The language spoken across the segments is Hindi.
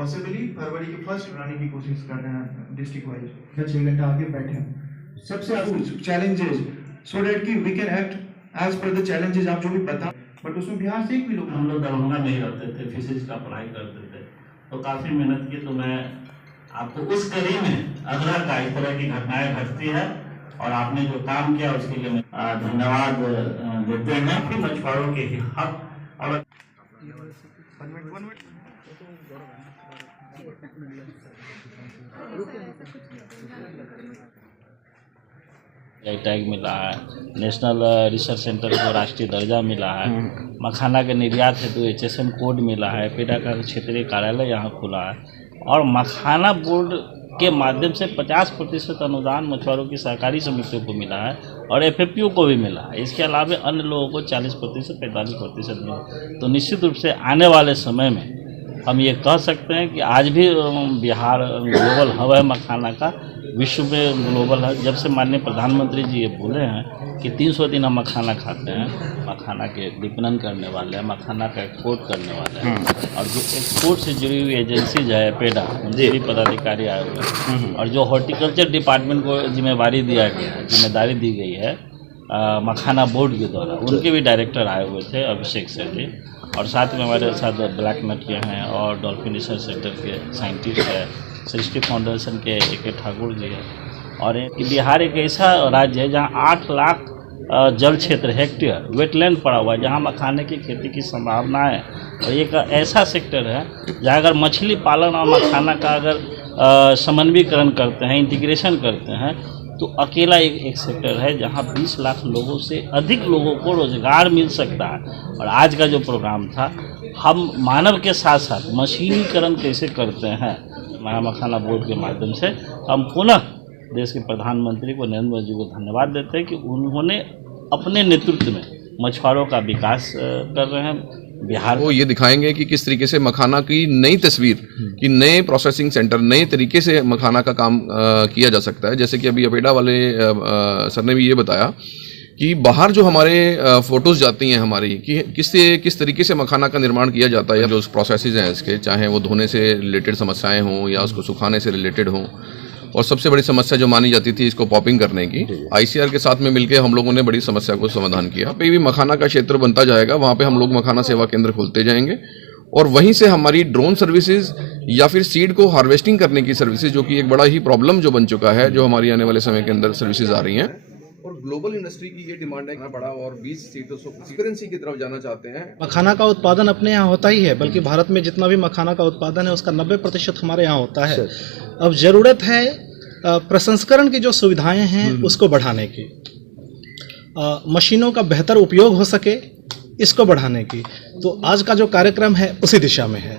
पॉसिबली फरवरी के फर्स्ट लाने की कोशिश कर रहे हैं डिस्ट्रिक्ट वाइज। 6 मिनट आगे बैठे सबसे चैलेंजेस सो दैट कि we can act as per the challenges आप जो भी बता, बट उसमें बिहार से एक भी लोग, हम लोग दरभंगा में ही रहते थे, फिजिक्स का पढ़ाई करते थे, तो काफ़ी मेहनत की। तो मैं आपको उस कड़ी में अगर का इस तरह की घटनाएं घटती है और आपने जो काम किया उसके लिए मैं धन्यवाद देते हैं कि मछुआरों के हक और टैग मिला है, नेशनल रिसर्च सेंटर को राष्ट्रीय दर्जा मिला है, मखाना के निर्यात हेतु HSM कोड मिला है, पेड़ा का क्षेत्रीय कार्यालय यहाँ खुला है और मखाना बोर्ड के माध्यम से 50% अनुदान मछुआरों की सहकारी समितियों को मिला है और FFPO को भी मिला है। इसके अलावा अन्य लोगों को 40% 45% मिला। तो निश्चित रूप से आने वाले समय में हम ये कह सकते हैं कि आज भी बिहार ग्लोबल हब है मखाना का, विश्व में ग्लोबल है। जब से माननीय प्रधानमंत्री जी ये बोले हैं कि 300 दिन हम मखाना खाते हैं, मखाना के विपणन करने वाले हैं, मखाना का एक्सपोर्ट करने वाले हैं और जो एक्सपोर्ट से जुड़ी हुई एजेंसीज है पेडा, उनके भी पदाधिकारी आए हुए हैं और जो हॉर्टिकल्चर डिपार्टमेंट को जिम्मेदारी दी गई है मखाना बोर्ड के द्वारा, उनके भी डायरेक्टर आए हुए थे, अभिषेक सर जी, और साथ में हमारे साथ ब्लैक नट के हैं और डॉल्फिन रिसर्च सेंटर के साइंटिस्ट है, सृष्टि फाउंडेशन के AK ठाकुर जी है। और बिहार एक ऐसा राज्य है जहाँ 8 लाख जल क्षेत्र हेक्टेयर वेटलैंड पड़ा हुआ है, जहाँ मखाने की खेती की संभावना है। और एक ऐसा सेक्टर है जहाँ अगर मछली पालन और मखाना का अगर समन्वयीकरण करते हैं, इंटीग्रेशन करते हैं, तो अकेला एक सेक्टर है जहाँ 20 लाख लोगों से अधिक लोगों को रोजगार मिल सकता है। और आज का जो प्रोग्राम था, हम मानव के साथ साथ मशीनीकरण कैसे करते हैं मखाना बोर्ड के माध्यम से, हम पुनः देश के प्रधानमंत्री को नरेंद्र मोदी जी को धन्यवाद देते हैं कि उन्होंने अपने नेतृत्व में मछुआरों का विकास कर रहे हैं। बिहार वो ये दिखाएंगे कि किस तरीके से मखाना की नई तस्वीर कि नए प्रोसेसिंग सेंटर, नए तरीके से मखाना का काम किया जा सकता है। जैसे कि अभी अपेडा वाले सर ने भी ये बताया कि बाहर जो हमारे फोटोज जाती हैं हमारी कि किस तरीके से मखाना का निर्माण किया जाता है, या जो प्रोसेसेस हैं इसके, चाहे वो धोने से रिलेटेड समस्याएं हों या उसको सुखाने से रिलेटेड हों। और सबसे बड़ी समस्या जो मानी जाती थी इसको पॉपिंग करने की, ICR के साथ में मिलकर हम लोगों ने बड़ी समस्या को समाधान किया। पे भी मखाना का क्षेत्र बनता जाएगा, वहाँ पे हम लोग मखाना सेवा केंद्र खोलते जाएंगे और वहीं से हमारी ड्रोन सर्विसेज या फिर सीड को हार्वेस्टिंग करने की सर्विसेज, जो कि एक बड़ा ही प्रॉब्लम जो बन चुका है, जो हमारी आने वाले समय के अंदर सर्विसेज आ रही हैं। और ग्लोबल इंडस्ट्री की ये डिमांड है बड़ा और 20 सीटों से की तरफ जाना चाहते हैं। मखाना का उत्पादन अपने यहाँ होता ही है, बल्कि भारत में जितना भी मखाना का उत्पादन है उसका 90% हमारे यहाँ होता है। अब ज़रूरत है प्रसंस्करण की जो सुविधाएं हैं उसको बढ़ाने की, मशीनों का बेहतर उपयोग हो सके इसको बढ़ाने की। तो आज का जो कार्यक्रम है उसी दिशा में है।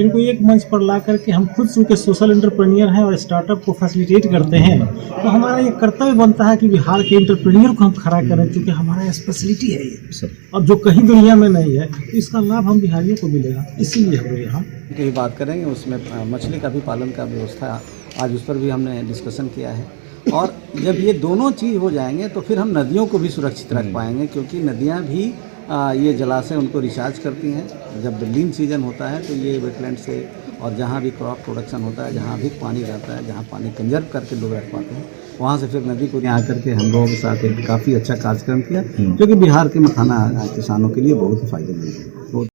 इनको एक मंच पर ला करके हम खुद चूँकि सोशल एंटरप्रेन्योर हैं और स्टार्टअप को फैसिलिटेट करते हैं, तो हमारा ये कर्तव्य बनता है कि बिहार के एंटरप्रेन्योर को हम खड़ा करें, क्योंकि हमारा स्पेशलिटी है ये, अब जो कहीं दुनिया में नहीं है, तो इसका लाभ हम बिहारियों को मिलेगा। इसीलिए हम यहाँ की बात करेंगे, उसमें मछली का भी पालन का व्यवस्था आज उस पर भी हमने डिस्कशन किया है। और जब ये दोनों चीज़ हो जाएंगे तो फिर हम नदियों को भी सुरक्षित रख पाएंगे, क्योंकि नदियाँ भी ये जलाशय उनको रिचार्ज करती हैं। जब लीन सीजन होता है तो ये वेटलैंड से और जहाँ भी क्रॉप प्रोडक्शन होता है, जहाँ अधिक पानी रहता है, जहाँ पानी कंजर्व करके लोग रख पाते हैं, वहाँ से फिर नदी को यहाँ करके हम लोगों के साथ एक काफ़ी अच्छा कार्यक्रम किया, जो कि बिहार के मखाना किसानों के लिए बहुत ही फायदेमंद है।